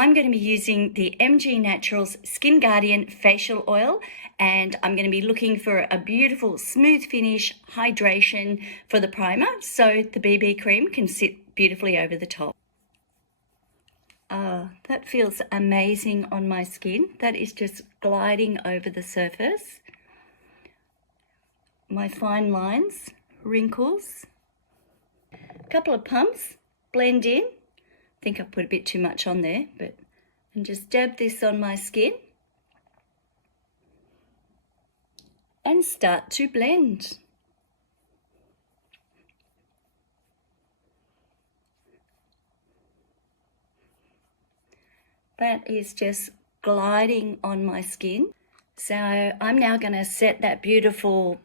I'm going to be using the MG Naturals Skin Guardian Facial Oil, and I'm going to be looking for a beautiful smooth finish, hydration for the primer, so the BB cream can sit beautifully over the top. That feels amazing on my skin. That is just gliding over the surface. My fine lines, wrinkles, a couple of pumps, blend in. I think I put a bit too much on there, and just dab this on my skin and start to blend. That is just gliding on my skin. So I'm now going to set that beautiful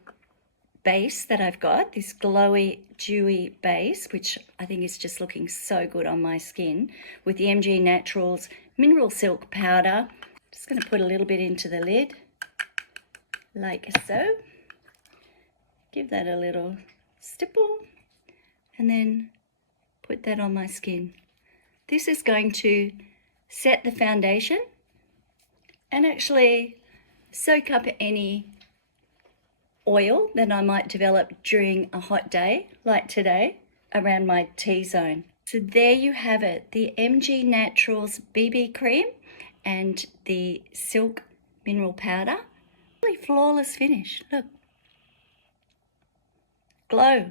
base that I've got, this glowy, dewy base, which I think is just looking so good on my skin, with the MG Naturals Mineral Silk Powder. Just going to put a little bit into the lid, like so. Give that a little stipple, and then put that on my skin. This is going to set the foundation and actually soak up any oil that I might develop during a hot day like today around my T-zone. So there you have it, the MG Naturals BB cream and the Silk Mineral Powder. Really flawless finish, look. Glow.